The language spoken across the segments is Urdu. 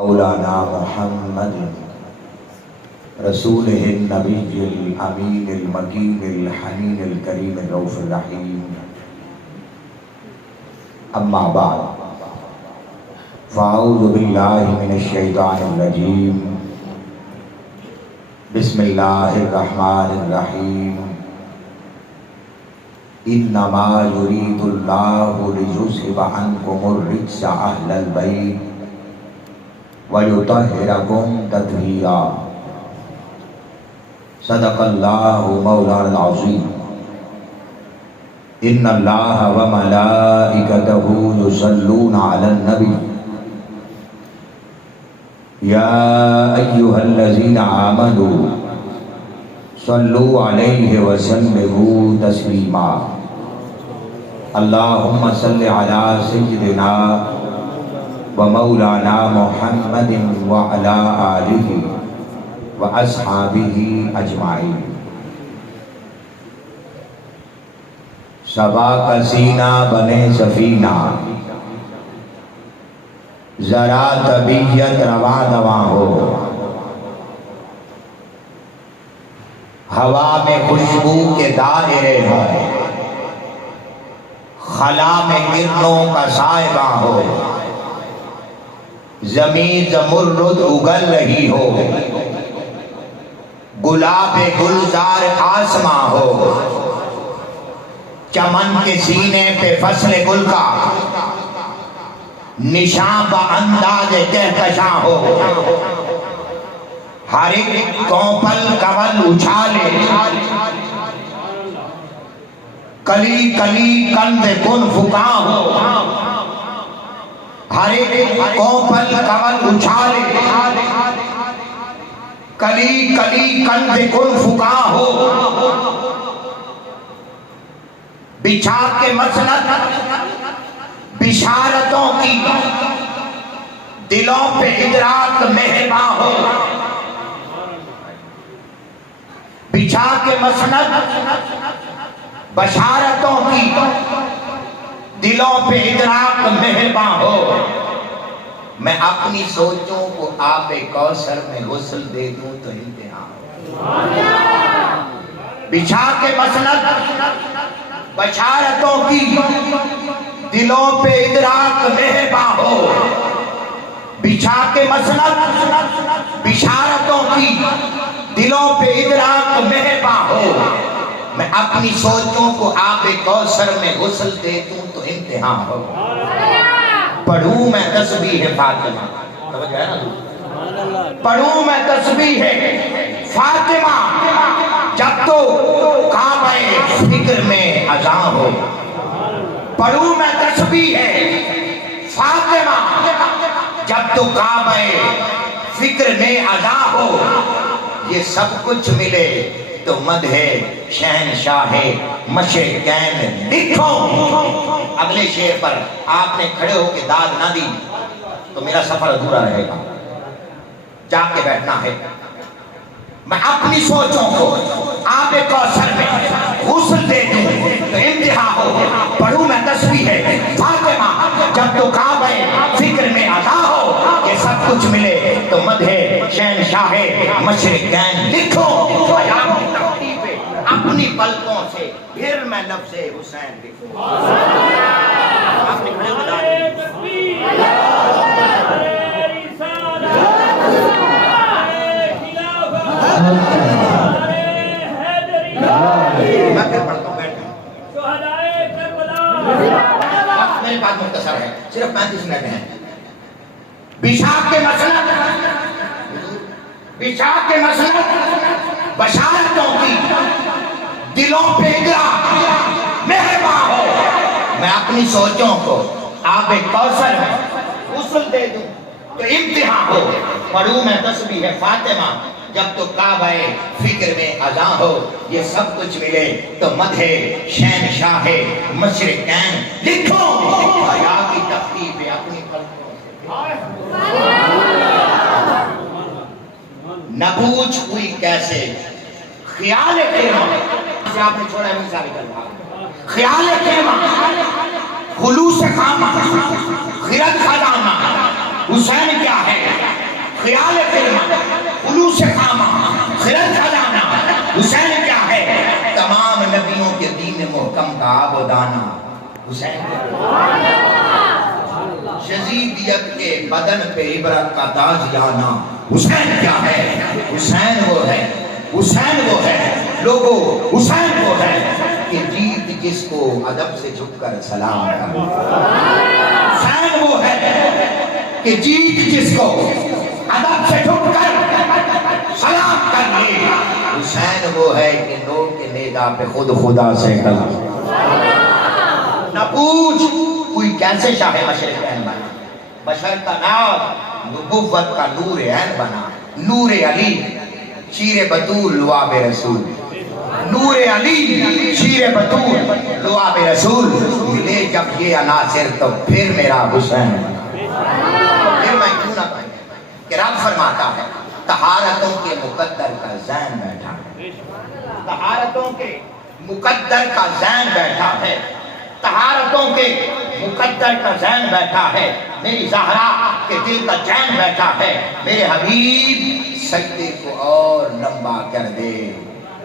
مولانا محمد رسولہ النبی الامین المکین الحنین الکریم الرؤوف الرحیم اما بعد فاعوذ باللہ من الشیطان الرجیم بسم اللہ الرحمن الرحیم انما یرید اللہ لیذھب عنکم الرجس اہل البیت وَيُطَهِّرَكُمْ تَطْهِيرًا صدق اللہ مولانا العظیم ان اللہ وملائکتہ یصلون علی النبی یا ایہا الذین آمنوا صلوا علیہ وسلموا تسلیما اللہم صل علی سیدنا ومولانا محمد وعلى آلہ واصحابہ اجمعین۔ صبا کا سینہ بنے سفینہ، ذرا طبیعت رواں دواں ہو، ہوا میں خوشبو کے دائرے ہوں، خلا میں کرنوں کا سائبہ ہو، زمین زمرد اگل رہی ہو، گلاب گلزار آسماں ہو، چمن کے سینے پہ فصل گل کا نشاں بانداز کہکشاں ہو، ہر ایک کوپل کول اچھالے، کلی کلی کند کن فکاں ہو، ہر ایک کوپل کول اچھالے، کلی کلی کند کن فکاں ہو، بچھا کے مسند بشارتوں کی دلوں پہ ادراک مہرباں ہو، بچھا کے مسند بشارتوں کی دلوں پہ ادراک مہرباں ہو، میں اپنی سوچوں کو آب کوثر میں غسل دے دوں تو امتحان ہو، بچھا کے مسند بشارتوں کی دلوں پہ ادراک مہرباں ہو، بچھا کے مسند بشارتوں کی دلوں پہ ادراک مہرباں ہو، میں اپنی سوچوں کو آب کوثر میں غسل دے دوں تو امتحان ہو، پڑھوں میں تسبیح فاطمہ، توجہ ہے نا، پڑھوں میں تسبیح فاطمہ جب تو کعبہ فکر میں اذاں ہو، پڑھوں میں تسبیح فاطمہ جب تو کعبہ فکر میں اذاں ہو، یہ سب کچھ ملے تو مدح شہنشاہ مشرقین لکھو۔ اگلے شعر پر آپ نے کھڑے ہو کے داد نہ دی تو میرا سفر ادھورا رہے گا، جا کے بیٹھنا ہے۔ میں اپنی سوچوں کو آب کوثر میں غسل دے دوں تو امتحان ہو، پڑھوں میں تسبیح فاطمہ جب تو کعبہ فکر میں اذاں ہو، یہ سب کچھ ملے تو مدح شہنشاہ مشرقین لکھو، اپنی پلکوں سے پھر میں لفظ حسین لکھوں۔ آپ نے کھڑے بتا میں پھر پڑھتا ہوں، بیٹھ میری بات مختصر ہے، صرف 35 منٹ ہیں۔ بشاق کے مسند بشارتوں کی دلوں پہ ادراک مہرباں ہو، میں اپنی سوچوں کو آب کوثر میں غسل دے دوں تو امتحان ہو، پڑھوں میں تسبیح فاطمہ جب تو کعبہ فکر میں اذاں ہو، یہ سب کچھ ملے تو مدح شہنشاہ مشرقین لکھو، حیا کی تختی پہ اپنی پلکوں سے نہ پوچھ کوئی کیسے خیال خیمہ سے آپ نے چھوڑا ہے مثال کرنا، خیال خیمہ خلوص خامہ خیرت خزانہ حسین کیا ہے شریعت کے بدن پہ عبرت کا تازیانہ حسین کیا ہے؟ حسین وہ ہے، حسین وہ ہے لوگو، حسین وہ ہے کہ جیت جس کو ادب سے جھک کر سلام کر، حسین وہ ہے کہ جیت جس کو ادب سے جھک کر سلام کر لے، حسین وہ ہے کہ لوگ کے نیزہ پہ خود خدا سے کلام نہ پوچھ کوئی کیسے شاہ مشرق عین بنا، بشر کا نام نبوت کا نور عین بنا، نور علی شیر بطول لعاب رسول، نور علی شیر بطول لعاب رسول، ملے جب یہ عناصر تو پھر میرا حسین بنا۔ پھر میں کیوں نہ کہوں کہ رب فرماتا ہے طہارتوں کے مقدر کا ذہن بیٹھا ہے، طہارتوں کے مقدر کا ذہن بیٹھا ہے، طہارتوں کے مقدر کا ذہن بیٹھا ہے، میری زہرا کے دل کا چین بیٹھا ہے، میرے حبیب سجدے کو اور لمبا کر دے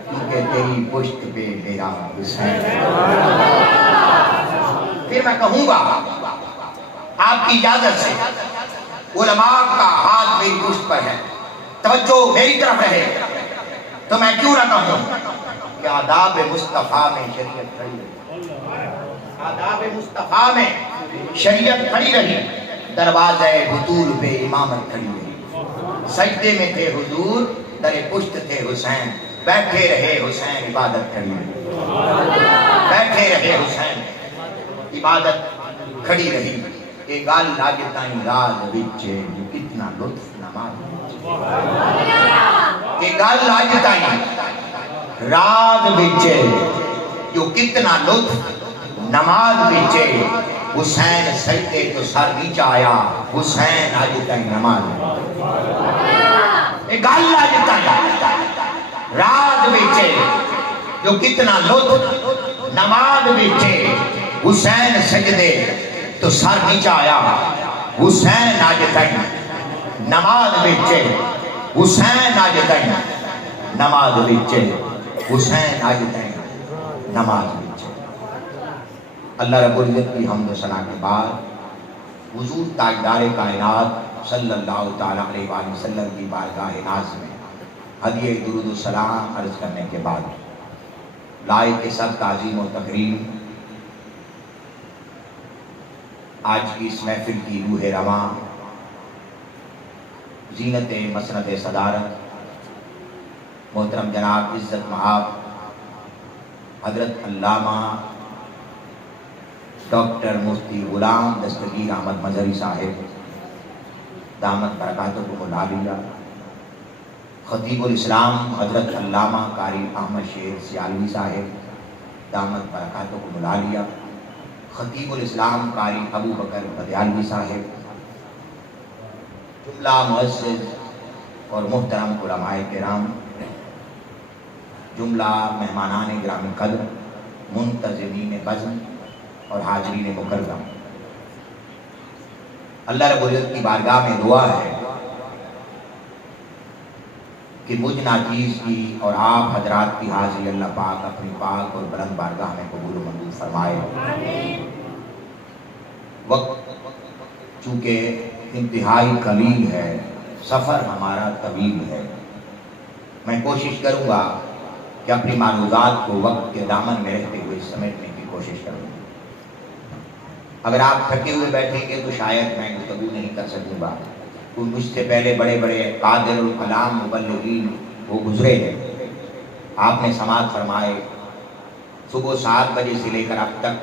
کیونکہ تیری پشت پہ میرا حسین ہے۔ پھر میں کہوں گا آپ کی اجازت سے علماء کا ہاتھ میری پشت پر ہے، توجہ میری طرف رہے تو میں کیوں نہ کہوں کہ آداب مصطفیٰ میں شریعت کھڑی رہی، آداب مصطفیٰ میں شریعت کھڑی رہی، دروازہ حضور پہ امامت کھڑی رہی، سجدے میں تھے حضور در پشت تھے حسین، بیٹھے رہے حسین عبادت کھڑی رہی، بیٹھے رہے حسین عبادت کھڑی رہی، ایک گال لاجتائیں راز بچے جو کتنا لطف نماز، ایک گال لاجتائیں راز بچے جو کتنا لطف نماز بچے، حسین سجدے تو سر نیچا آیا، حسین آج تک نماز، ایک گال لاجتائیں راز بچے جو کتنا لطف نماز بچے، حسین سجدے تو سر نیچا آیا، حسین آج تک نماز بچے، حسین آج تک نماز بچے، حسین آج تک نماز بچے۔ اللہ رب العزت کی حمد و ثنا کے بعد حضور تاجدار کائنات صلی اللہ تعالیٰ علیہ وآلہ وسلم کی بارگاہ ناز میں ہدیہ درود و سلام عرض کرنے کے بعد لائق سب تعظیم و تکریم آج کی اس محفل کی روح رواں، زینت مسند صدارت محترم جناب عزت مآب حضرت علامہ ڈاکٹر مفتی غلام دستگیر احمد مظہری صاحب دامت برکاتہم العالیہ، خطیب الاسلام حضرت علامہ قاری احمد شیر سیالوی صاحب دامت برکاتہم العالیہ، خطیب الاسلام قاری ابو بکر بدیالوی صاحب، جملہ معزز اور محترم علماء کرام، جملہ مہمانان گرامی قدر، منتظمین بزم اور حاضرین مکرم، اللہ رب العزت کی بارگاہ میں دعا ہے کہ مجھ ناچیز کی اور آپ حضرات کی حاضری اللہ پاک اپنی پاک اور بلند بارگاہ میں قبول و منظور فرمائے۔ وقت چونکہ انتہائی قلیل ہے، سفر ہمارا طویل ہے، میں کوشش کروں گا کہ اپنی معلومات کو وقت کے دامن میں رہتے ہوئے سمیٹنے کی کوشش کروں گا۔ اگر آپ تھکے ہوئے بیٹھیں گے تو شاید میں گفتگو نہیں کر سکوں گا، کیونکہ مجھ سے پہلے بڑے بڑے قادر الکلام مبلغین وہ گزرے ہیں، آپ نے سماعت فرمائے صبح 7 بجے سے لے کر اب تک،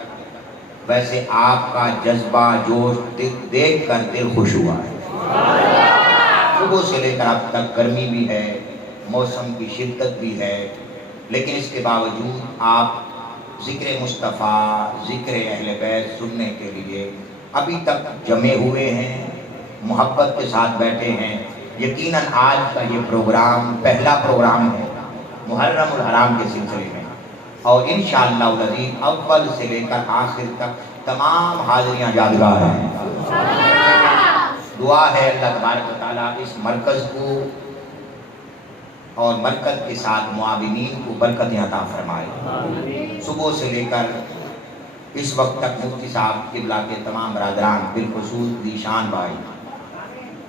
ویسے آپ کا جذبہ جوش دیکھ کر دل خوش ہوا ہے، صبح سے لے کر اب تک گرمی بھی ہے، موسم کی شدت بھی ہے، لیکن اس کے باوجود آپ ذکر مصطفیٰ، ذکر اہل بیت سننے کے لیے ابھی تک جمے ہوئے ہیں، محبت کے ساتھ بیٹھے ہیں۔ یقیناً آج کا یہ پروگرام پہلا پروگرام ہے محرم الحرام کے سلسلے میں، اور انشاءاللہ العزیز اول سے لے کر آخر تک تمام حاضریاں یادگار ہیں۔ دعا ہے اللہ تبارک و تعالیٰ اس مرکز کو اور برکت کے ساتھ معاونین کو برکت عطا فرمائے، صبح سے لے کر اس وقت تک مفتی صاحب قبلہ کے تمام برادران بالخصوص ذیشان بھائی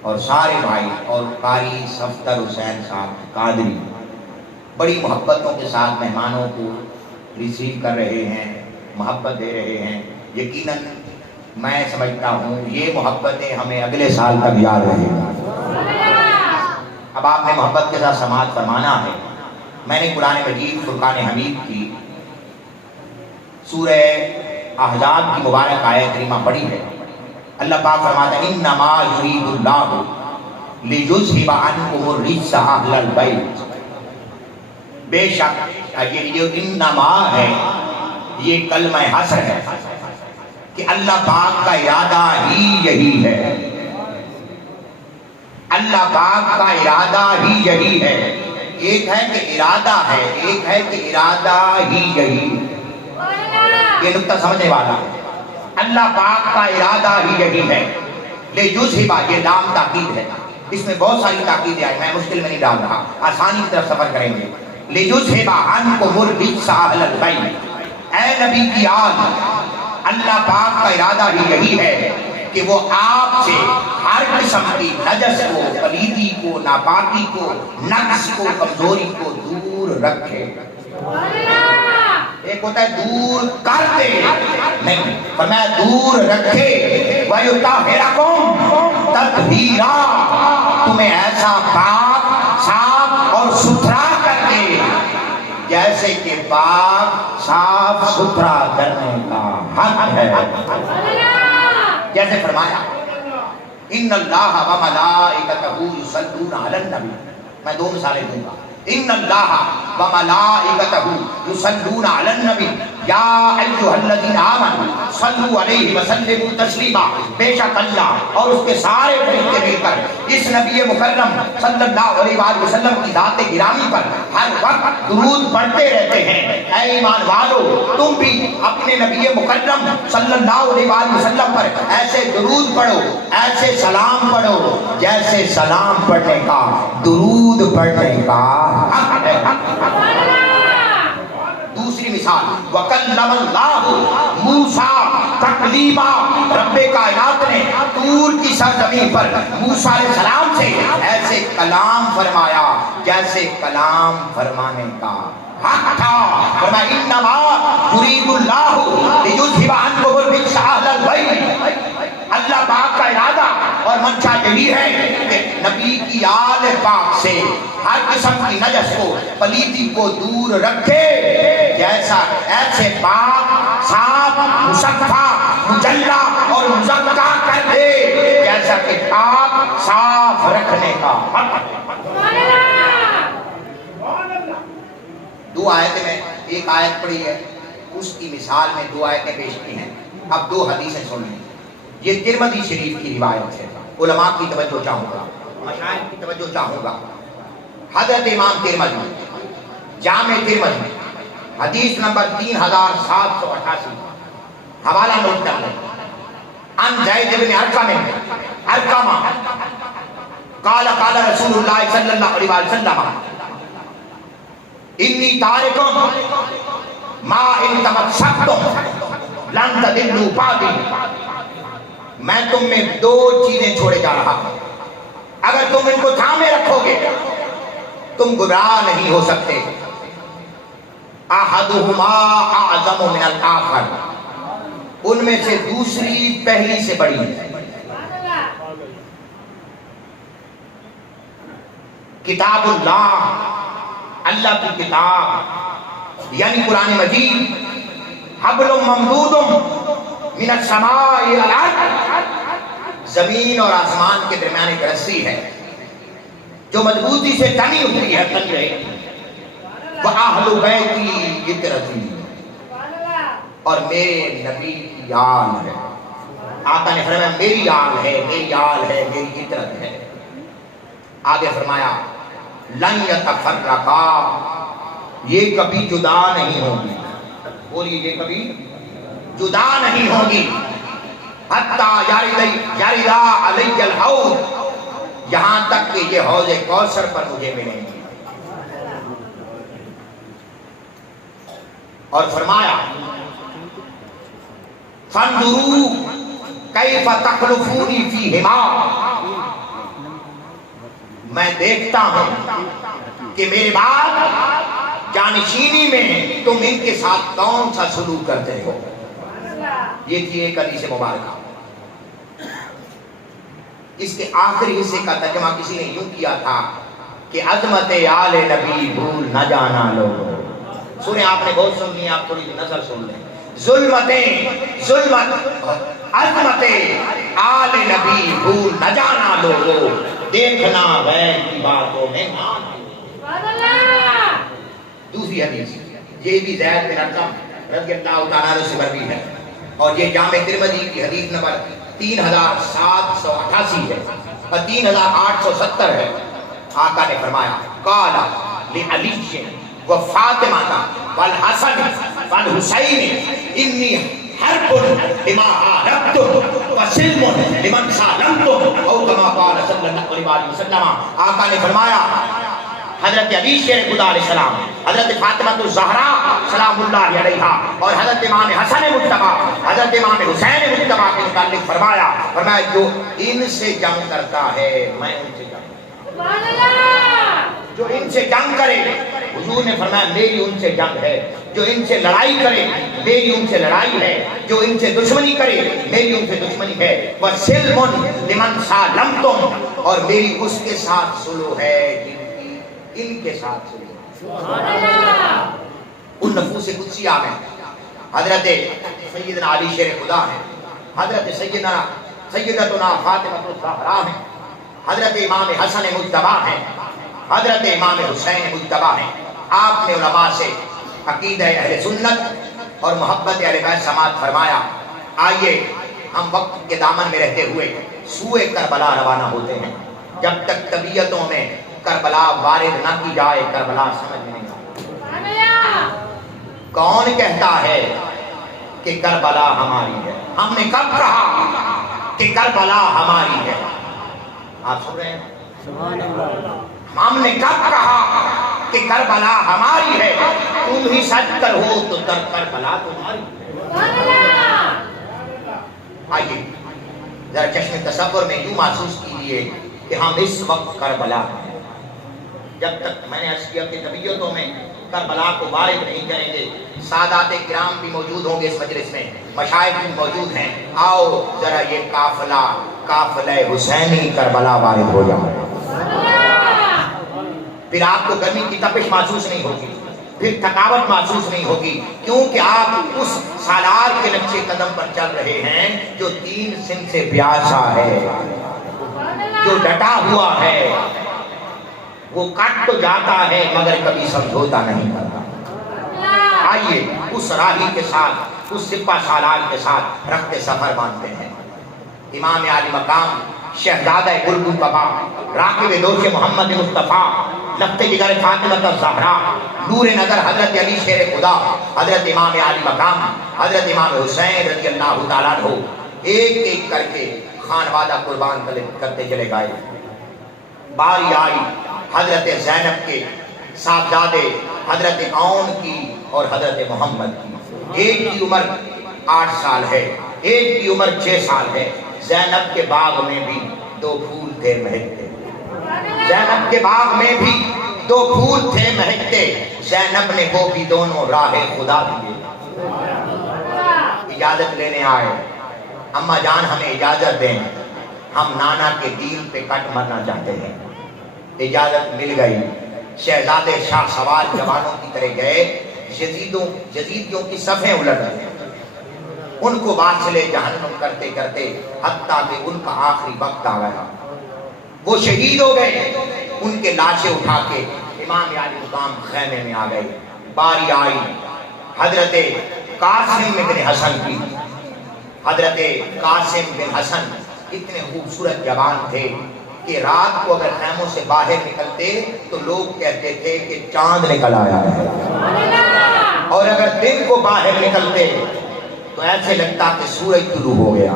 اور سارے بھائی اور قاری صفدر حسین صاحب قادری بڑی محبتوں کے ساتھ مہمانوں کو ریسیو کر رہے ہیں، محبت دے رہے ہیں. یقیناً میں سمجھتا ہوں یہ محبتیں ہمیں اگلے سال تک یاد رہے گا. اب آپ نے محبت کے ساتھ سماعت فرمانا ہے. میں نے قرآن مجید فرقان حمید کی سورہ احزاب کی مبارک آیت کریمہ پڑھی ہے. اللہ پاک فرماتا ہے انما یرید اللہ لیذھب عنکم الرجس اہل البیت. بے شک یہ جو انما ہے یہ کلمہ حصر ہے کہ اللہ پاک کا ارادہ ہی یہی ہے. اللہ پاک کا ارادہ ہی یہی ہے. ایک ہے کہ ارادہ ہے، ایک ہے کہ ارادہ ہی یہی. یہ نقطہ سمجھنے والا ہے. اللہ پاک کا ارادہ ہی یہی ہے. لیذھب یہ لام تاکید ہے. اس میں بہت ساری تاکیدیں آئی، میں مشکل میں نہیں ڈال رہا، آسانی کی طرف سفر کریں گے. لیذھب عنکم الرجس اہل البیت. اے نبی کی آل، اللہ پاک کا ارادہ ہی یہی ہے کہ وہ آپ سے ہر قسم کی نجس کو، پلیدی کو، ناپاکی کو، نقص کو، کمزوری کو دور رکھے. ایک ہوتا ہے دور کر دے، نہیں فرمایا دور رکھے. وَيُطَهِّرَكُمْ تَطْهِيرًا. تمہیں ایسا پاک، صاف اور ستھرا کر دے جیسے کہ پاک صاف ستھرا کرنے کا حق ہے. جیسے فرمایا ان اللہ وملائکتہ یصلون علی النبی. میں دو مثالیں دوں گا. ان اللہ وملائکتہ یصلون علی النبی یا ایھا الذین آمنوا صلوا علیہ وسلموا تسلیما. بے شک اللہ اور اس کے سارے فرشتے مل کر اس نبی مکرم صلی اللہ علیہ وآلہ وسلم کی ذات گرامی پر ہر وقت درود پڑھتے رہتے ہیں. اے ایمان والو، تم بھی اپنے نبی مکرم صلی اللہ علیہ وآلہ وسلم پر ایسے درود پڑھو، ایسے سلام پڑھو جیسے سلام پڑھنے کا، درود پڑھنے کا حق ہے. دوسری مثال وَكَلَّمَ اللَّهُ مُوسَىٰ تَكْلِیمًا. رب کائنات نے طور کی سرزمین پر موسیٰ علیہ السلام سے ایسے کلام فرمایا جیسے کلام فرمانے کا حق تھا. فرمایا انما یرید اللہ لیذھب عنکم الرجس اہل البیت. اللہ پاک کا ارادہ اور منشا یہی ہے کہ نبی کی آل پاک سے ہر قسم کی نجس کو، پلیدی کو دور رکھے جیسا ایسے پاک، صاف، مصفا، مجلہ اور مزکا کر دے جیسا کہ پاک صاف رکھنے کا حق. دو آیتیں میں ایک آیت پڑھی ہے، اس کی مثال میں دو آیتیں پیش کی ہیں. اب دو حدیثیں سن لیں. یہ ترمذی شریف کی روایت ہے. علماء کی توجہ چاہوں گا، مشائخ کی توجہ چاہوں گا. حضرت امام ترمذی جامع ترمذی حدیث نمبر 3788 حوالہ نوٹ کر لیں. ان زید بن ارقم قال قال رسول اللہ صلی اللہ علیہ وسلم انی تارکم ما ان تمسکتم لن تضلوا بعدی. میں تم میں دو چیزیں چھوڑے جا رہا ہوں، اگر تم ان کو تھامے رکھو گے تم گمراہ نہیں ہو سکتے. احدہما اعظم من الاخر. ان میں سے دوسری پہلی سے بڑی ہے. کتاب اللہ، اللہ کی کتاب یعنی قرآن مجید، حبل ممدود من السماء الى الارض. زمین اور آسمان کے درمیان ایک رسی ہے جو مضبوطی سے تنی ہوئی ہے، تنی رہے. وَأَهْلُ بَيْتِي عِتْرَتِي. اور میرے نبی کی آل ہے. آقا نے فرمایا میری آل ہے، میری آل ہے، میری عطرت ہے. آگے فرمایا لن یتفرقا. یہ کبھی جدا نہیں ہوگی. بولیے یہ کبھی جدا نہیں ہوگی. حتی یردا علی الحوض. یہاں تک کہ یہ حوض کوثر پر مجھے ملیں گی. اور فرمایا فانظروا کیف تخلفونی فیہما، میں دیکھتا ہوں کہ میرے بعد جانشینی میں تم ان کے ساتھ کون سا سلوک کرتے ہو۔ یہ تھی ایک حدیث مبارکہ۔ اس کے آخری حصے کا ترجمہ کسی نے یوں کیا تھا کہ عظمت آل نبی بھول نہ جانا لوگو۔ سنیں، آپ نے بہت سن لی، آپ تھوڑی نظر سن لیں۔ ظلمت عظمت آل نبی بھول نہ جانا لوگو، دیکھنا غیر کی باتوں میں نہ آنا۔ دوسری حدیث یہ بھی زید بن ارقم رضی اللہ تعالیٰ عنہ سے مروی ہے، اور یہ جامع ترمذی کی حدیث نمبر 3788 ہے اور 3870 ہے۔ آقا نے فرمایا قال لعلی وفاطمہ والحسن والحسین انی حرب لما حاربتم وسلم لمن سالمتم، او کما قال صلی اللہ علیہ وسلم۔ آقا نے فرمایا حضرت علی شیر خدا علیہ السلام، حضرت فاطمہ الزہرا سلام اللہ علیہا اور حضرت امام حسن مجتبی، حضرت امام حسین مجتبی کے متعلق فرمایا جو ان سے جنگ کرتا ہے میں ان سے جنگ، جو ان سے جنگ کرے، حضور نے فرمایا میری ان سے جنگ ہے، جو ان سے لڑائی کرے میری ان سے لڑائی ہے، جو ان سے دشمنی کرے میری ان سے دشمنی ہے، وَسِلْمٌ لِمَنْ سَالَمْتُمْ، اور میری اس کے ساتھ صلح ہے ان کے ساتھ صلح۔ ان نفوس قدسیہ میں حضرت سیدنا علی شیر خدا ہیں، حضرت سیدتنا فاطمہ الزہرا ہیں، حضرت امام حسن مجتبی ہیں، حضرت امام حسین مجتبی ہیں۔ آپ نے علماء سے عقیدہ اہل سنت اور محبت اہل بیت سماعت فرمایا آئیے ہم وقت کے دامن میں رہتے ہوئے سوئے کربلا روانہ ہوتے ہیں، جب تک طبیعتوں میں کربلا وارد نہ کی جائے کربلا سمجھ میں نہیں آتا۔ کون کہتا ہے کہ کربلا ہماری ہے؟ ہم نے کب کہا کہ کربلا ہماری ہے؟ آپ سن رہے ہیں؟ ہم نے کب کہا کہ کربلا ہماری ہے؟ تم ہی سچ کر ہو تو کربلا تمہاری ہے۔ آئیے ذرا چشم تصور میں یوں محسوس کیجیے کہ ہم اس وقت کربلا ہیں۔ جب تک میں نے عرض کیا کہ طبیعتوں میں کربلا کو وارد نہیں کریں گے، سادات کرام بھی موجود ہوں گے اس مجلس میں، مشائخ بھی موجود ہیں، آؤ ذرا یہ قافلہ حسینی کربلا وارد ہو جائے، پھر آپ کو گرمی کی تپش محسوس نہیں ہوگی، پھر تھکاوٹ محسوس نہیں ہوگی، کیونکہ آپ اس سالار کے نقشے قدم پر چل رہے ہیں جو 3 سن سے پیاسا ہے، جو ڈٹا ہوا ہے، وہ کٹ تو جاتا ہے مگر کبھی سمجھوتا نہیں کرتا۔ آئیے اس راہی کے ساتھ، اس سپہ سالار کے ساتھ رخت سفر باندھتے ہیں۔ امام عالی مقام شہزادہ گل بابا راکب دوش محمد مصطفیٰ لفت جگر فاطمہ الزہرا نور نظر حضرت علی شیر خدا حضرت امام عالی مقام حضرت امام حسین رضی اللہ تعالیٰ عنہ ایک ایک کر کے خانوادہ قربان کرتے چلے گئے۔ باری آئی حضرت زینب کے صاحبزادے حضرت عون کی اور حضرت محمد کی، ایک کی عمر 8 سال ہے، ایک کی عمر 6 سال ہے۔ زینب کے باغ میں بھی 2 پھول تھے مہکتے، زینب کے باغ میں بھی 2 پھول تھے مہکتے، زینب نے وہ بھی دونوں راہ خدا دیے۔ اجازت لینے آئے، اماں جان ہمیں اجازت دیں، ہم نانا کے دین پہ کٹ مرنا چاہتے ہیں۔ اجازت مل گئی، شہزادے شاہ سوار جوانوں کی طرح گئے، یزیدیوں کی صفیں الٹ گئے، ان کو واصل جہنم کرتے کرتے حتیٰ کہ ان کا آخری وقت آ گیا، وہ شہید ہو گئے۔ ان کے لاشیں اٹھا کے امام عالی مقام خیمے میں آ گئے۔ باری آئی حضرت قاسم بن حسن کی۔ حضرت قاسم بن حسن اتنے خوبصورت جوان تھے کہ رات کو اگر خیموں سے باہر نکلتے تو لوگ کہتے تھے کہ چاند نکل آیا ہے، اور اگر دن کو باہر نکلتے تو ایسے لگتا کہ سورج طلوع ہو گیا۔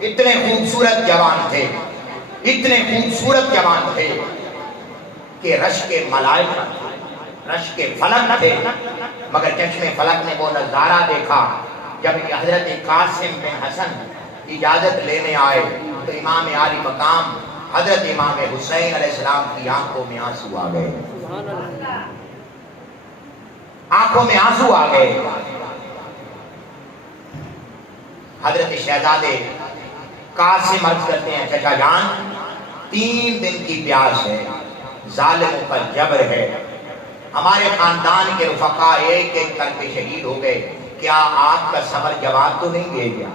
اتنے خوبصورت جوان تھے، اتنے خوبصورت جوان تھے کہ رشک ملائکہ رشک فلک تھے، مگر چشم فلک نے وہ نظارہ دیکھا جب حضرت قاسم بن حسن اجازت لینے آئے تو امام عالی مقام حضرت امام حسین علیہ السلام کی آنکھوں میں آنسو آ گئے، آنکھوں میں آنسو آ گئے۔ حضرت شہزادے قاسم عرض کرتے ہیں چچا جان 3 دن کی پیاس ہے، ظالموں پر جبر ہے، ہمارے خاندان کے رفقا ایک ایک کر کے شہید ہو گئے، کیا آپ کا صبر جواب تو نہیں دے گیا؟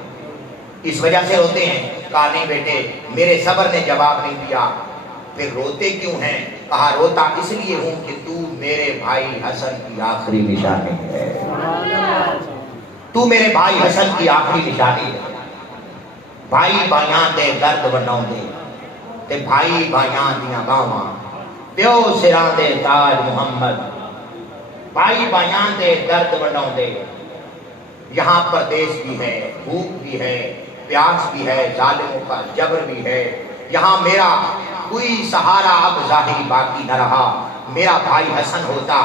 اس وجہ سے روتے ہیں؟ کہا نہیں بیٹے، میرے صبر نے جواب نہیں دیا۔ پھر روتے کیوں ہیں؟ کہا روتا اس لیے ہوں کہ تو میرے بھائی حسن کی آخری نشانی ہے، تو میرے بھائی حسن کی آخری نشانی ہے۔ بھائی بھائیاں دے درد بناؤں دے تے بھائی بھائیاں دیاں باواں، پیو سراں دے تاج محمد، بھائی بھائیاں دے درد بناؤں دے۔ یہاں پردیس بھی ہے، بھوک بھی ہے، پیاس بھی ہے، ظالموں کا جبر بھی ہے، یہاں میرا کوئی سہارا اب ظاہری باقی نہ رہا۔ میرا بھائی حسن ہوتا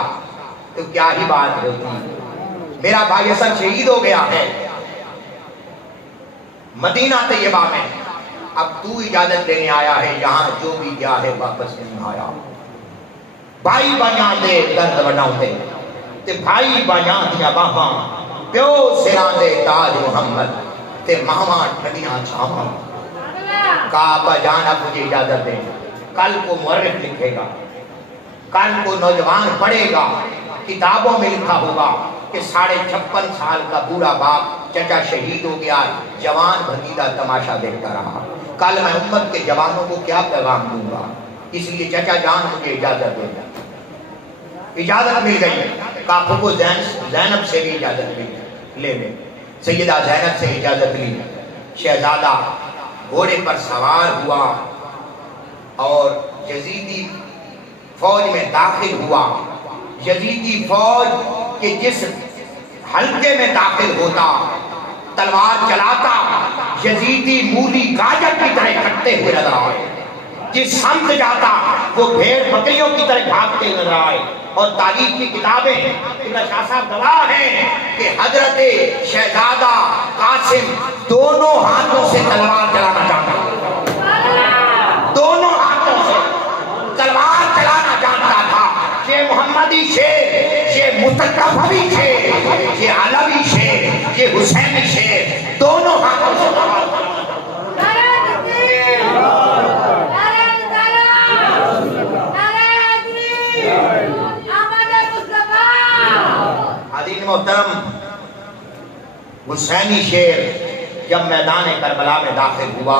تو کیا ہی بات ہوتی، میرا بھائی حسن شہید ہو گیا ہے مدینہ طیبہ میں، اب تو اجازت لینے آیا ہے، یہاں جو بھی گیا ہے واپس نہیں آیا۔ بھائی بھائیاں دے درد بناؤں دے تے بھائی بھائیاں دیا باہاں، پیو سراں دے تاج محمد تے ماواں ٹھنڈیاں چھاواں۔ کعبہ جان اب مجھے اجازت دیں، کل کو مورخ لکھے گا، کل کو نوجوان پڑھے گا، کتابوں میں لکھا ہوگا کہ 56.5 سال کا بوڑھا باپ چچا شہید ہو گیا، جوان بھتیجا تماشا دیکھتا رہا۔ کل میں امت کے جوانوں کو کیا پیغام دوں گا؟ اس لیے چچا جان مجھے اجازت دے گا۔ اجازت مل گئی، کافو کو زینب سے بھی اجازت ملی، لے لے سیدہ زینب سے اجازت لی، شہزادہ گھوڑے پر سوار ہوا اور یزیدی فوج میں داخل ہوا۔ یزیدی فوج کے جس حلقے میں داخل ہوتا، تلوار چلاتا، یزیدی مولی گاجر کی طرح کٹتے ہوئے نظر آئے، جس سمت جاتا وہ بھیڑ بکریوں کی طرح بھاگتے نظر آئے۔ اور تاریخ کی کتابیں ابن شاہ صاحب گواہ ہیں کہ حضرت شہزادہ قاسم دونوں ہاتھوں سے تلوار چلانا جانتا، دونوں ہاتھوں سے تلوار چلانا جانتا تھا۔ یہ محمدی شیر، یہ مصطفی شیر، یہ علوی شیر، یہ حسینی شیر، دونوں ہاتھوں سے تلوار چلانا۔ محترم حسینی شیر جب میدان کربلا میں داخل ہوا،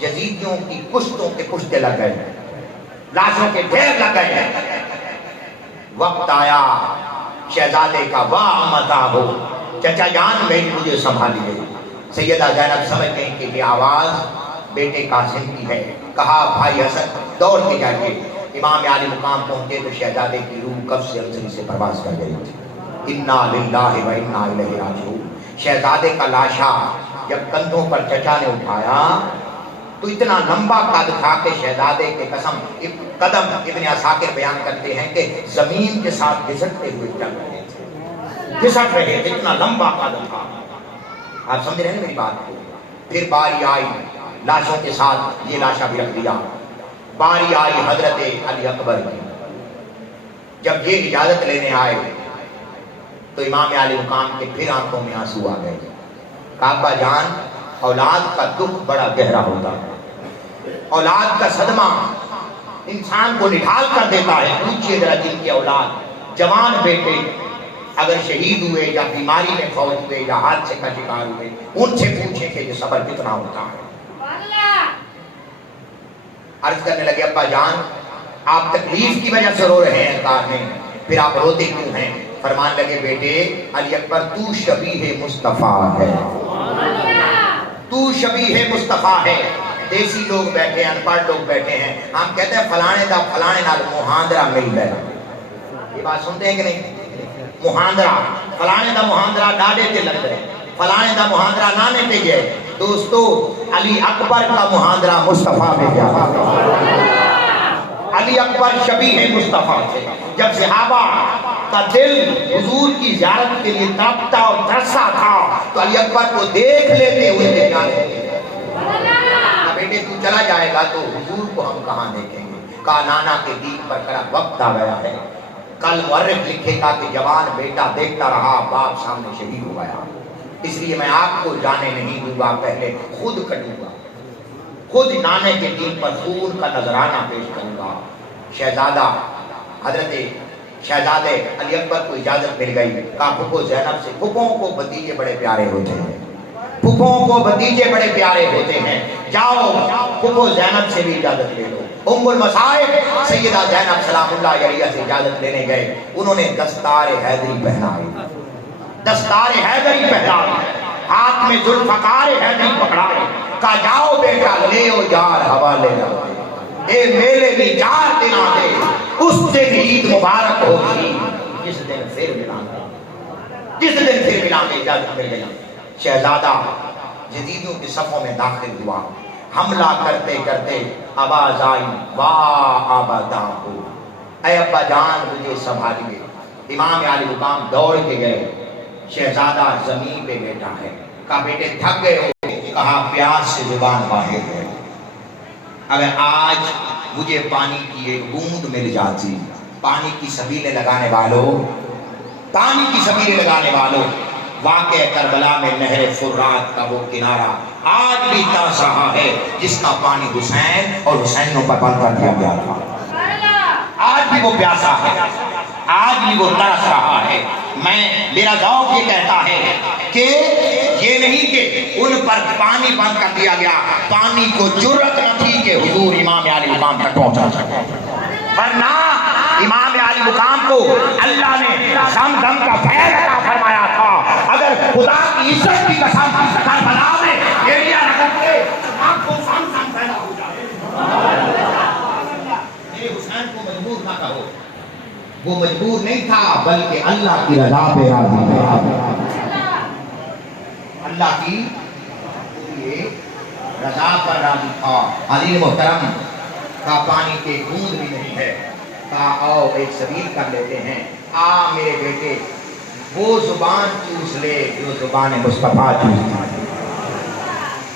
یزیدیوں کی پشتوں کے پشتے لگ گئے، لاشوں کے ڈھیر لگ گئے۔ وقت آیا شہزادے کا، واہ متا ہو چچا جان میری مجھے سنبھالی گئی۔ سیدہ زینب سمجھ گئی کہ یہ آواز بیٹے قاسم کی ہے، کہا بھائی حسن دوڑ کے جائیے۔ امام عالی مقام پہنچے تو شہزادے کی روح کب سے انسری سے پرواز کر گئی تھی۔ انا للہ و انا الیہ راجعون۔ شہزادے کا لاشا جب کندھوں پر چچا نے اٹھایا تو اتنا لمبا قد تھا کہ شہزادے کے قدم ابن عساکر بیان کرتے ہیں کہ زمین کے ساتھ گھسٹتے ہوئے چل رہے تھے، گھسٹ رہے تھے، اتنا لمبا قد تھا۔ آپ سمجھ رہے ہیں میری بات کو؟ پھر باری آئی لاشوں کے ساتھ یہ لاشا بھی رکھ دیا۔ باری آئی حضرت علی اکبر کی، جب یہ اجازت لینے آئے تو امام علی مقام کے پھر آنکھوں میں آنسو آ گئے۔ کعبہ جان اولاد کا دکھ بڑا گہرا ہوتا ہے، اولاد کا صدمہ انسان کو نڈھال کر دیتا ہے۔ پوچھئے ذرا جن کی اولاد جوان بیٹے اگر شہید ہوئے یا بیماری میں فوت ہوئے یا حادثے کا شکار ہوئے، ان سے پوچھیں کہ یہ صبر کتنا ہوتا ہے۔ عرض کرنے لگے ابا جان آپ تکلیف کی وجہ سے رو رہے ہیں، کہا نہیں، پھر آپ روتے کیوں ہیں؟ فرمان لگے بیٹے علی اکبر تو شبیہ مصطفیٰ ہے، تو شبیہ مصطفیٰ ہے۔ دیسی لوگ بیٹھے ہیں، انپڑھ لوگ بیٹھے ہیں، ہم کہتے ہیں فلانے دا فلانے نال مہاندرہ مل گئے۔ یہ بات سنتے ہیں کہ نہیں؟ مہاندرہ، فلانے دا مہاندرہ ڈاڈے تے لگ گئے، فلانے دا مہاندرہ نانے تے گئے۔ دوستو علی اکبر کا مہاندرہ مصطفیٰ میں گیا۔ علی اکبر شبیہ مصطفیٰ تھے۔ جب صحابہ کا دل حضور کی زیارت کے لیے تڑپتا اور ترسا تھا تو علی اکبر کو دیکھ لیتے ہوئے لے جاتے تھے. بیٹے تو چلا جائے گا تو حضور کو ہم کہاں دیکھیں گے. کہا نانا کے دین پر کڑا وقت آ گیا ہے. کل مورخ لکھے گا کہ جوان بیٹا دیکھتا رہا باپ سامنے شہید ہو گیا. اس لیے میں آپ کو جانے نہیں دوں گا, پہلے خود کٹوں گا, خود نانے کے دین پر خون کا نذرانہ پیش کروں گا. شہزادہ حضرت شہزادے علی اکبر کو اجازت مل گئی. کہا پھپھو زینب سے, پھپھوں کو بھتیجے بڑے پیارے ہوتے ہیں, پھپھوں کو بھتیجے بڑے پیارے ہوتے ہیں, جاؤ پھپھو زینب سے بھی اجازت لے لو. ام المصائب سیدہ زینب سلام اللہ علیہ سے اجازت لینے گئے. انہوں نے دستار حیدری پہنائی, دستار حیدری پہنائی, ہاتھ میں ذوالفقار حیدری پکڑائے. کہا جاؤ بیٹا لیو جار حوالے جاؤ, اے میلے بھی 4 دن آتے, اس دن عید مبارک ہوگی جس دن پھر ملیں گے, جس دن پھر ملیں گے. اجازت مل گئی. شہزادہ یزیدیوں کے صفوں میں داخل ہوا. حملہ کرتے کرتے آواز آئی واہ آباداں ہو, اے ابا جان مجھے سنبھالیے. امام علی مقام دوڑ کے گئے. شہزادہ زمین پہ بیٹھا ہے. کہا بیٹے تھک گئے ہو؟ کہا پیاس سے زبان باہر ہے. اگر آج مجھے پانی کی ایک بوند مل جاتی. پانی کی سبیلیں لگانے والوں, پانی کی سبیلیں لگانے والوں, واقع کربلا میں نہر فرات کا وہ کنارہ آج بھی ترس رہا ہے جس کا پانی حسین اور حسینوں پر بند کر دیا گیا تھا. آج بھی وہ پیاسا ہے, آج بھی وہ ترس رہا ہے. میرا ذوق یہ کہتا ہے کہ یہ نہیں کہ ان پر پانی بند کر دیا گیا, پانی کو جرأت نہ تھی کہ حضور امام علی مقام تک پہنچا سکے, ورنہ امام علی مقام کو اللہ نے زمزم کا فیض عطا فرمایا تھا. اگر خدا کی عزت کی قسم کربلا میں ایریا رکھ کے آپ کو زمزم پیدا ہو جائے. میرے حسین کو مجبور نہ کہو, وہ مجبور نہیں تھا بلکہ اللہ کی رضا پہ راضی تھا. اللہ کی رضا پر راضی تھا. علی محترم کا پانی کے بوند بھی نہیں ہے. کہا آؤ ایک سبیل کر لیتے ہیں. آ میرے بیٹے وہ زبان چوس لے جو زبان مصطفیٰ چوستی تھی,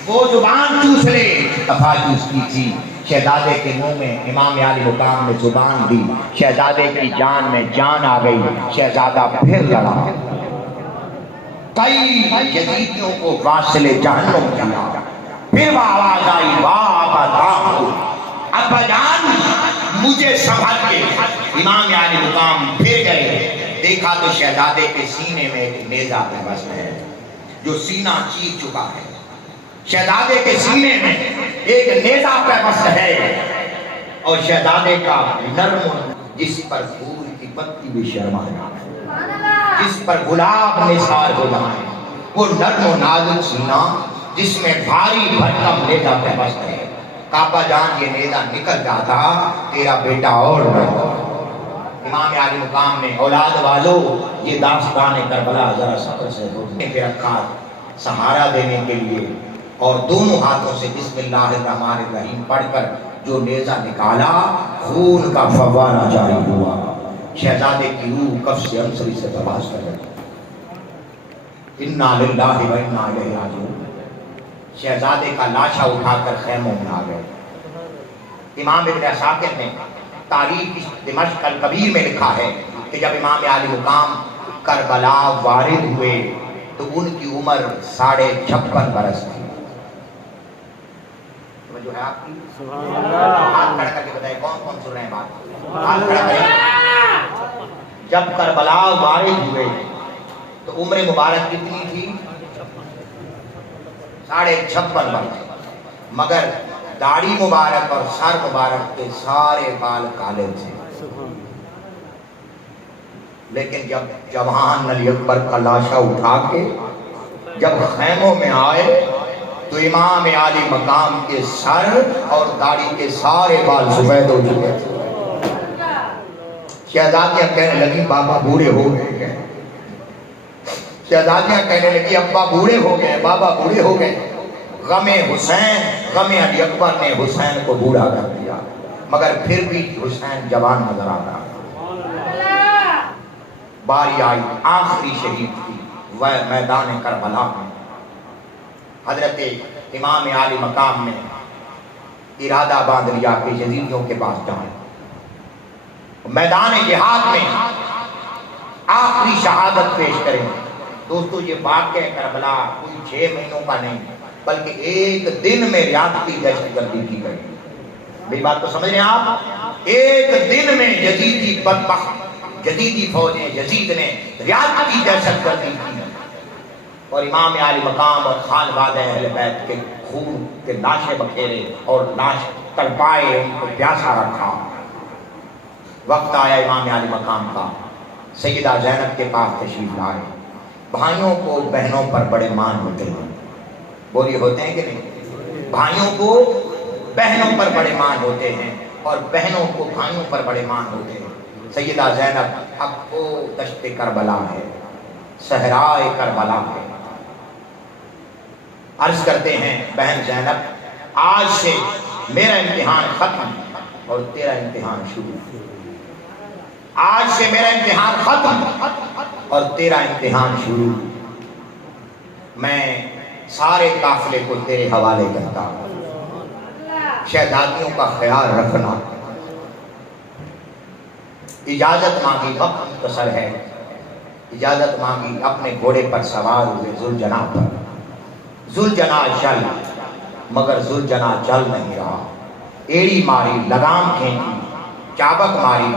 وہ زبان چوس لے مصطفیٰ چوستی تھی. شہزادے کے منہ میں امام علی مقام نے زبان دی, شہزادے کی جان میں جان آ گئی. شہزادہ پھر لڑا, کئی یزیدیوں کو واصل جہنم کیا. پھر وہ آواز آئی واہ آباداں ہو, ابا جان مجھے سنبھال کے. امام علی مقام پھر گئے. دیکھا تو شہزادے کے سینے میں ایک نیزہ پیوست ہے جو سینہ چیر چکا ہے. شہزادے کے سینے میں ایک نیزہ پیوست ہے اور شہزادے کا نرم جس پر پھول کی پتی بھی شرما جائے, جس پر گلاب نثار ہو جائے, وہ نرم و نازک سینہ جس میں بھاری بھرکم نیزہ پیوست ہے. کعبہ جان یہ نیزہ نکل جاتا تیرا بیٹا اور رہتا. امام علی مقام نے اولاد والو یہ داستان کربلا ذرا صبر سے ہونے پہ رکھا سہارا دینے کے لیے, اور دونوں ہاتھوں سے بسم اللہ الرحمن الرحیم پڑھ کر جو نیزہ نکالا خون کا فوارہ جاری ہوا. شہزادے کی روح کف سے انصری سے تباس کر گئی. انا للہ و انا الیہ راجعون. شہزادے کا لاشا اٹھا کر خیموں میں آ گئے. امام ابن عساکر نے تاریخ دمشق الکبیر میں لکھا ہے کہ جب امام علی مقام کربلا وارد ہوئے تو ان کی عمر 56.5 برس تھی. جو ہے آپ کی ہاتھ کھڑا کر کے بتائیں کون کون سن رہے ہیں بات, ہاتھ کھڑا کریں. جب کربلا وارد ہوئے تو عمر مبارک کتنی تھی؟ 56.5 برس. مگر داڑھی مبارک اور سر مبارک کے سارے بال کالے تھے. لیکن جب جوان علی اکبر کا لاشا اٹھا کے جب خیموں میں آئے تو امام علی مقام کے سر اور داڑھی کے سارے بال سفید ہو چکے تھے. شہزادیاں کہنے لگی بابا بوڑھے ہو گئے. شہزادیاں کہنے لگی ابا بوڑھے ہو گئے, بابا بوڑھے ہو گئے. غم حسین, غم علی اکبر نے حسین کو بوڑھا کر دیا, مگر پھر بھی حسین جوان نظر آ رہا. باری آئی آخری شہید تھی وہ میدان کربلا میں حضرت امام عالی مقام نے ارادہ باندھ لیا کہ یزیدیوں کے پاس جائیں، میدان جہاد میں آخری شہادت پیش کریں۔ دوستو یہ واقعہ کربلا کوئی 6 مہینوں کا نہیں بلکہ ایک دن میں ریاستی دہشت گردی کی گئی۔ میری بات تو سمجھ رہے ہیں آپ؟ ایک دن میں یزیدی بدبخت یزیدی فوجیں یزید نے ریاستی دہشت گردی کی اور امام عالی مقام اور خانواد اہل بیت کے خون کے لاشیں بکھیرے اور لاش تڑپائے، ان کو پیاسا رکھا۔ وقت آیا امام عالی مقام کا، سیدہ زینب کے پاس تشریف لائے۔ بھائیوں کو بہنوں پر بڑے مان ہوتے ہیں، بولی ہوتے ہیں کہ نہیں؟ بھائیوں کو بہنوں پر بڑے مان ہوتے ہیں اور بہنوں کو بھائیوں پر بڑے مان ہوتے ہیں۔ سیدہ زینب اب وہ دشت کربلا ہے، صحرائے کربلا ہے۔ عرض کرتے ہیں بہن زینب آج سے میرا امتحان ختم اور تیرا امتحان شروع۔ آج سے میرا امتحان ختم اور تیرا امتحان شروع۔ میں سارے قافلے کو تیرے حوالے کرتا ہوں، شہزادیوں کا خیال رکھنا۔ اجازت مانگی، وقت مختصر ہے، اجازت مانگی، اپنے گھوڑے پر سوار ہوئے ذوالجناح پر۔ ذوالجناح چل مگر ذوالجناح چل نہیں رہا، ایڑی ماری، لگام کھینچی، چابک ماری،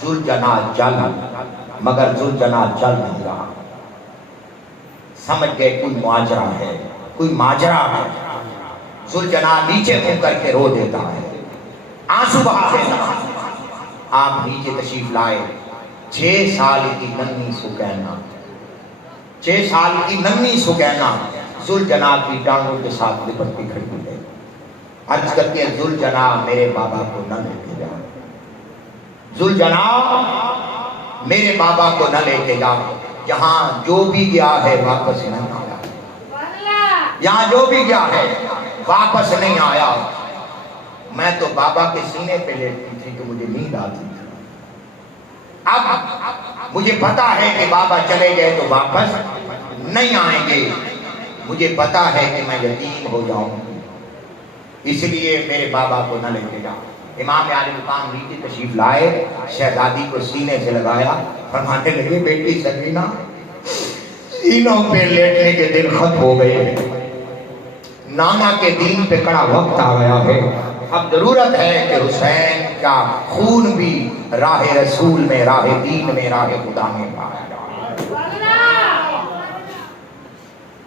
ذوالجناح چل مگر ذوالجناح چل نہیں رہا۔ سمجھ گئے کوئی ماجرا ہے، کوئی ماجرا ہے۔ ذوالجناح نیچے منہ کر کے رو دیتا ہے، آنسو بہا دیتا ہے۔ آپ نیچے تشریف لائے، 6 سال کی ننھی سکینہ، 6 سال کی ننھی سکینہ ذوالجناح کی ٹانگوں کے ساتھ لپٹ کے کھڑی ہے۔ عرض کرتی ہے ذوالجناح میرے بابا کو نہ لے کے جا، ذوالجناح میرے بابا کو نہ لے کے جا، یہاں جو بھی گیا ہے واپس نہیں آیا، یہاں جو بھی گیا ہے واپس نہیں آیا۔ میں تو بابا کے سینے پہ لیٹتی تھی تو مجھے نیند آتی تھی، اب مجھے پتا ہے کہ بابا چلے گئے تو واپس نہیں آئیں گے، مجھے پتا ہے کہ میں یتیم ہو جاؤں گی، اس لیے میرے بابا کو نہ لے کے جا۔ امام عالی مقام نیچے تشریف لائے، شہزادی کو سینے سے لگایا، فرمانے لگے بیٹی سکینہ سینوں پہ لیٹنے کے دن ختم ہو گئے، نانا کے دین پہ کڑا وقت آ گیا ہے، اب ضرورت ہے کہ حسین کا خون بھی راہ رسول میں، راہ دین میں، راہ خدا میں پایا جائے۔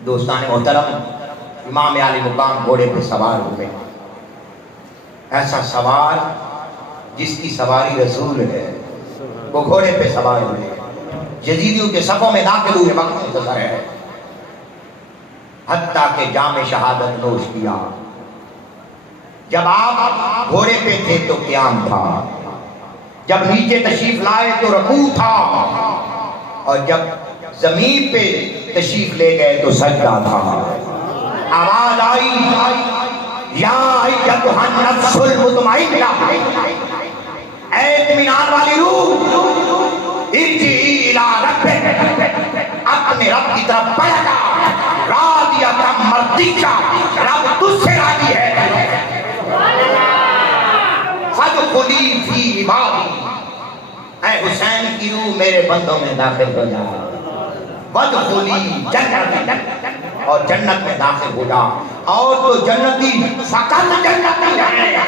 دوستان محترم، امام عالی مقام گھوڑے پہ سوار ہوئے، ایسا سوار جس کی سواری رسول ہے، وہ گھوڑے پہ سوار ہوئے، یزیدیوں کے صفوں میں داخل ہوئے، وقت منتظر ہے، حتیٰ کہ جام شہادت نوش کیا۔ جب آپ گھوڑے پہ تھے تو قیام تھا، جب نیچے تشریف لائے تو رکوع تھا، اور جب زمین پہ تشریف لے گئے تو سجدہ تھا۔ آواز آئی یا ایتھا النفس المطمئنہ، اے اطمینان والی روح، ارجعی الی ربک، اپنے رب کی طرف پلٹ آ، راضیۃ مرضیہ، رب تجھ سے راضی ہے، فادخلی فی عبادی، اے حسین کی روح میرے بندوں میں داخل ہو جا، وادخلی جنت، اور جنت میں داخل ہو جا۔ اور تو جنتی فقط جنتی ہے،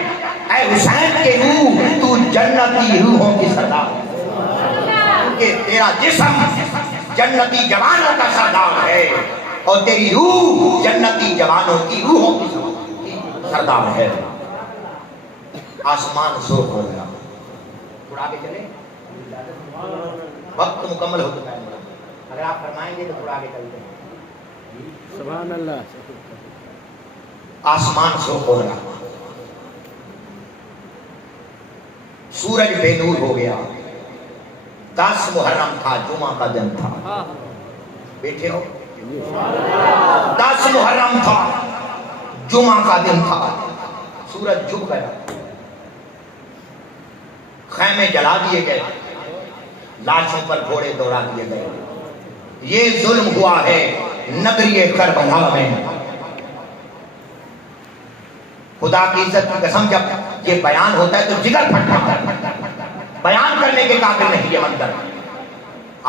اے حسین کے روح تو جنتی روحوں کی سردار ہے، کہ تیرا جسم جنتی جوانوں کا سردار ہے اور تیری روح جنتی جوانوں کی روحوں کی سردار ہے۔ آسمان سرخ ہو گیا، تھوڑا آگے چلے، وقت مکمل ہو چکا ہے، اگر آپ فرمائیں گے تو تھوڑا آگے چلتے ہیں۔ سبحان اللہ، آسمان سرخ ہو گیا، سورج بے نور ہو گیا، 10 محرم تھا، جمعہ کا دن تھا، بیٹھے ہو، 10 محرم تھا، جمعہ کا دن تھا، سورج جھک گیا، خیمے جلا دیے گئے، لاشوں پر گھوڑے دوڑا دیے گئے. یہ ظلم ہوا ہے نگری کربلا میں. خدا کی عزت کی قسم جب یہ بیان ہوتا ہے تو جگر پھٹتا ہے. بیان کرنے کے قابل نہیں یہ منظر.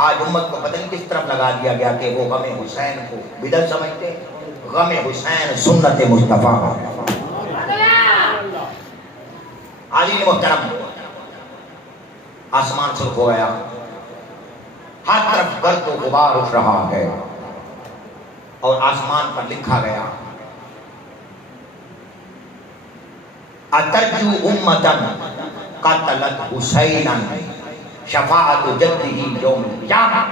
آج امت کو پتہ نہیں کس طرف لگا دیا گیا کہ وہ غم حسین کو بدعت سمجھتے ہیں. غم حسین سنت مصطفیٰ. علی محترم آسمان سرخ ہو گیا. ہر طرف گرد و غبار اٹھ رہا ہے اور آسمان پر لکھا گیا اترجو امتن قتلت حسینا شفاعت جدہ یوم القیامہ.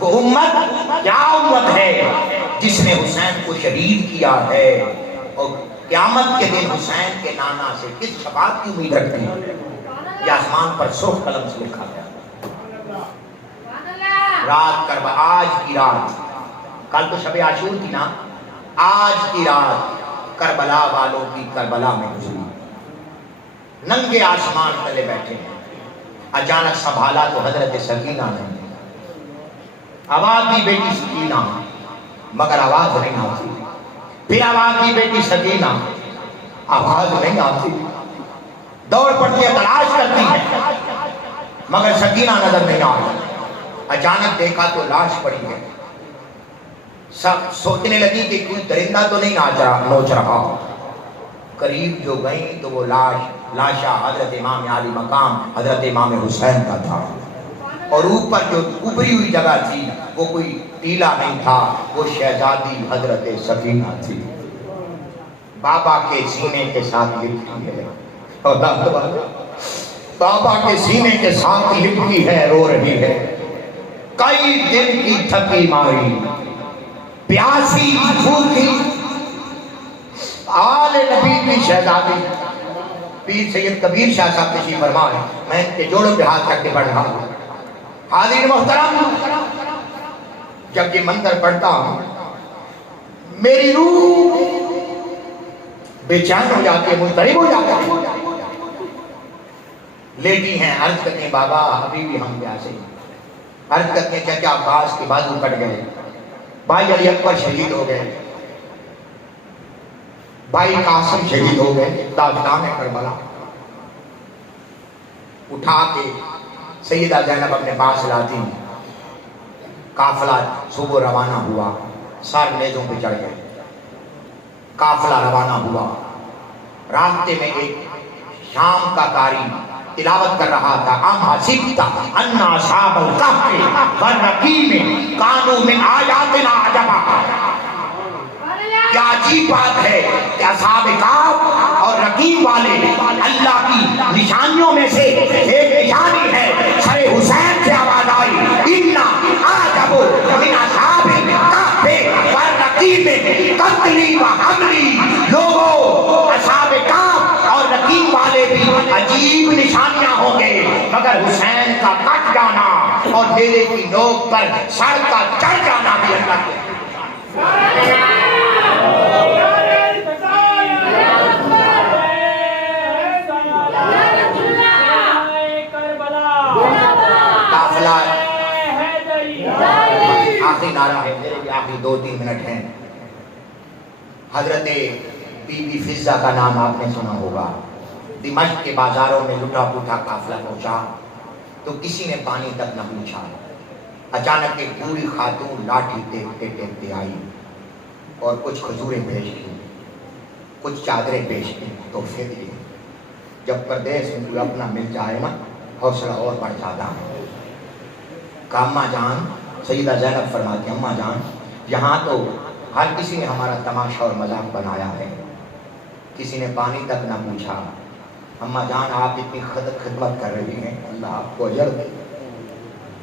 وہ امت کیا امت ہے جس نے حسین کو شہید کیا ہے اور قیامت کے دن حسین کے نانا سے کس شفاعت کی امید رکھتے ہیں. یہ آسمان پر سرخ قلم سے لکھا گیا. رات کربلا، آج کی رات، کل تو شب عاشور تھی نا، آج کی رات کربلا والوں کی کربلا میں گزری. ننگے آسمان تلے بیٹھے ہیں. اچانک سنبھالا تو حضرت سکینہ نے. آواز دی بیٹی سکینہ مگر آواز نہیں آتی. پھر آواز دی بیٹی سکینہ آواز نہیں آتی. دوڑ پڑتی ہے، تلاش کرتی ہے مگر سکینہ نظر نہیں آتی. اچانک دیکھا تو لاش پڑی ہے. سب سوچنے لگی کہ کوئی درندہ تو نہیں نوچ رہا. قریب جو گئیں تو وہ لاشا حضرت امام عالی مقام حضرت امام حسین کا تھا. اور اوپر جو اوپری ہوئی جگہ تھی وہ کوئی ٹیلا نہیں تھا، وہ شہزادی حضرت سکینہ تھی. بابا کے سینے کے ساتھ لپٹی ہے. بابا کے سینے کے ساتھ لپٹی ہے، رو رہی ہے. کئی دن کی تھکی ماری، پیاسی بھوکی، آل نبی کی شہزادی. پیر سید کبیر شاہ صاحب تشریف فرما ہے. میں ان کے جوڑوں پہ ہاتھ رکھ کے پڑھ رہا ہوں. حاضرین محترم، جب یہ منظر پڑھتا ہوں میری روح بے چین ہو جاتی ہے، مضطرب ہو جاتی ہے. لیٹی ہیں، عرض کرتے ہیں بابا ابھی بھی ہم پیاسے ہیں. عرض کرتے ہیں چچا عباس کے بازو کٹ گئے، بھائی علی اکبر شہید ہو گئے، بھائی قاسم شہید ہو گئے. داستان ہے کربلا. اٹھا کے سیدہ زینب اپنے پاس لاتی. قافلہ صبح روانہ ہوا، سارے نیزوں پہ چڑھ گئے. قافلہ روانہ ہوا. راستے میں ایک شام کا قاری تلاوت کر رہا تھا ام حسبت ان اصحاب الکہف والرقیم کانوا من آیاتنا عجبا. کیا عجیب بات ہے کہ اصحاب کہف اور رقیم والے اللہ کی نشانیوں میں سے ایک نشانی ہے. سر حسین سے آواز آئی انا اعجب من اصحاب الکہف والرقیم قتلی و حملی. لوگوں اصحاب کہف اور رقیم والے بھی عجیب نشانیاں ہوں گے مگر حسین کا کٹ جانا اور ڈیرے کی نوک پر سر کا چڑھ جانا بھی اللہ کے. قافلہ آخری نعرہ ہے، میرے بھی آخری 2-3 منٹ ہیں. حضرت بی بی فضہ کا نام آپ نے سنا ہوگا. دمشق کے بازاروں میں لٹا پوٹا قافلہ پہنچا تو کسی نے پانی تک نہ پوچھا. اچانک ایک بوڑھی خاتون لاٹھی ٹیکتے ٹیکتے آئی اور کچھ کھجوریں پیش کی، کچھ چادریں پیش کی، تحفے دیے. جب پردیس میں کوئی اپنا مل جائے نا حوصلہ اور بڑھ جاتا ہے. کہ اماں جان، سیدہ زینب فرماتی اماں جان یہاں تو ہر کسی نے ہمارا تماشا اور مذاق بنایا ہے، کسی نے پانی تک نہ پوچھا. اماں جان آپ اتنی خدمت کر رہی ہیں، اللہ آپ کو اجر دے،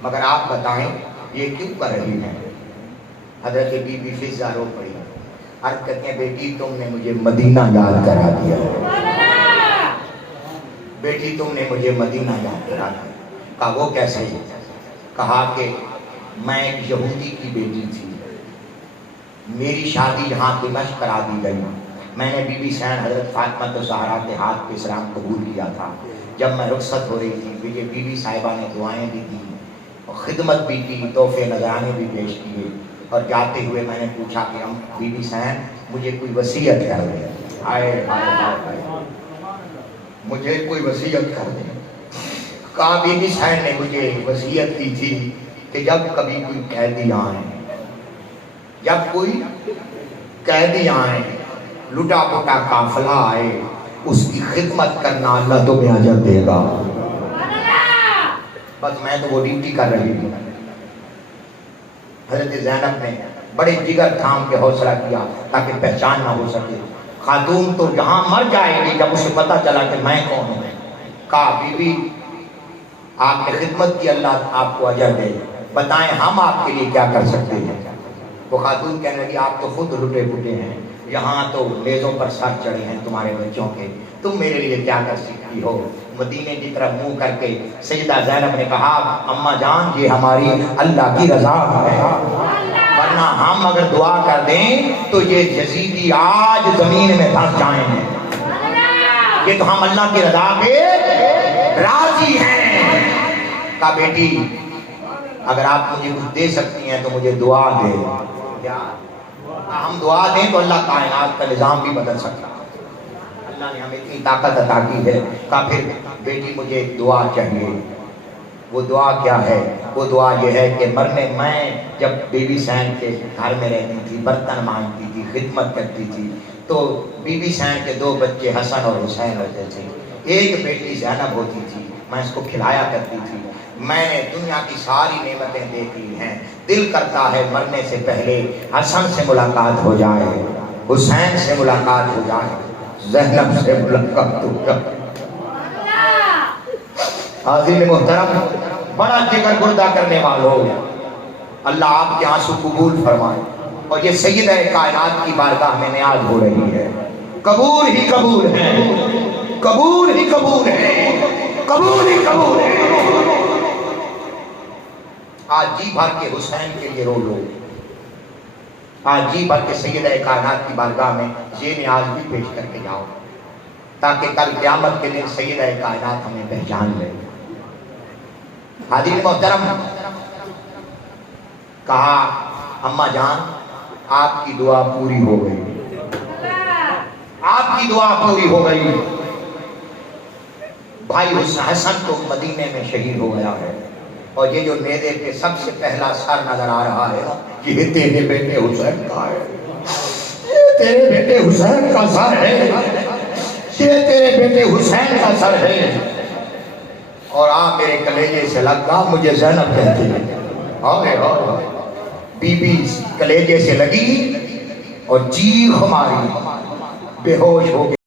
مگر آپ بتائیں یہ کیوں کر رہی ہیں. حضرت بی بی فضہ رو پڑی. عرض کرتے ہیں بیٹی تم نے مجھے مدینہ یاد کرا دیا. بیٹی تم نے مجھے مدینہ یاد کرا دیا. کہا وہ کیسے؟ کہا کہ میں ایک یہودی کی بیٹی تھی، میری شادی یہاں دمشق کرا دی گئی. میں نے بی بی سین حضرت فاطمہ الزہرا کے ہاتھ پہ اسلام قبول کیا تھا. جب میں رخصت ہو رہی تھی مجھے بی بی صاحبہ نے دعائیں بھی دی خدمت بھی کی، تحفے نذرانے بھی پیش کیے، اور جاتے ہوئے میں نے پوچھا کہ ہم بی بی صاحب مجھے کوئی وصیت کر دیں، آئے مجھے کوئی وصیت کر دیں۔ کہا بی بی صاحب نے مجھے وصیت کی تھی کہ جب کبھی کوئی قیدی آئے، جب کوئی قیدی آئے، لٹا پٹا قافلہ آئے، اس کی خدمت کرنا اللہ تمہیں اجر دے گا۔ بس میں تو وہ ڈیوٹی کر رہی تھی۔ حضرت زینب نے بڑے جگر تھام کے حوصلہ کیا تاکہ پہچان نہ ہو سکے۔ خاتون تو جہاں مر جائے گی جب اسے پتہ چلا کہ میں کون ہوں۔ کہا بی بی آپ نے خدمت کی، اللہ آپ کو اجر دے، بتائیں ہم آپ کے لیے کیا کر سکتے ہیں۔ وہ خاتون کہنے لگی آپ تو خود لٹے پٹے ہیں، یہاں تو نیزوں پر سر چڑھے ہیں تمہارے بچوں کے، تم میرے لیے کیا کر سکتی ہو۔ مدینے کی طرف منہ کر کے سیدہ زینب نے کہا اماں جان یہ ہماری اللہ کی رضا ہے، ورنہ ہم اگر دعا کر دیں تو یہ یزیدی آج زمین میں دھس جائیں گے، یہ تو ہم اللہ کی رضا پہ راضی ہیں۔ کہا بیٹی اگر آپ مجھے کچھ دے سکتی ہیں تو مجھے دعا دے۔ کیا ہم دعا دیں تو اللہ کائنات کا نظام بھی بدل سکتا ہے، اللہ نے ہمیں اتنی طاقت عطا کی ہے۔ کہا پھر بیٹی مجھے دعا چاہیے۔ وہ دعا کیا ہے؟ وہ دعا یہ ہے کہ مرنے میں جب بی بی سین کے گھر میں رہتی تھی، برتن مانجتی تھی، خدمت کرتی تھی، تو بی بی سین کے دو بچے حسن اور حسین ہوتے تھے، ایک بیٹی زینب ہوتی تھی، میں اس کو کھلایا کرتی تھی۔ میں نے دنیا کی ساری نعمتیں دیکھ لی ہیں، دل کرتا ہے مرنے سے پہلے حسن سے ملاقات ہو جائے، حسین سے ملاقات ہو جائے، زینب سے ملاقات ہو جائے۔ حاضرین محترم، بڑا جگر گردہ کرنے والوں، اللہ آپ کے آنسو قبول فرمائے، اور یہ سیدہ کائنات کی بارگاہ میں نیاز ہو رہی ہے، قبول ہی قبول ہے، قبول ہی قبول ہے، قبول ہی قبول ہے۔ آج جی بھر کے حسین کے لیے رو لو، آج جی بھر کے سیدہ کائنات کی بارگاہ میں یہ نیاز بھی پیش کر کے جاؤ تاکہ کل قیامت کے دن سیدہ کائنات ہمیں پہچان لے۔ حاضرین محترم، کہا اماں جان آپ کی دعا پوری ہو گئی، آپ کی دعا پوری ہو گئی۔ بھائی حسن تو مدینے میں شہید ہو گیا ہے، اور یہ جو نیزے پہ سب سے پہلا سر نظر آ رہا ہے یہ تیرے بیٹے حسین کا ہے، یہ تیرے بیٹے حسین کا سر ہے، یہ تیرے بیٹے حسین کا سر ہے۔ اور آپ میرے کلیجے سے لگا، مجھے زینب کہتی ہے، بی بی کلیجے سے لگی اور چیخ ماری، بے ہوش ہو گئی۔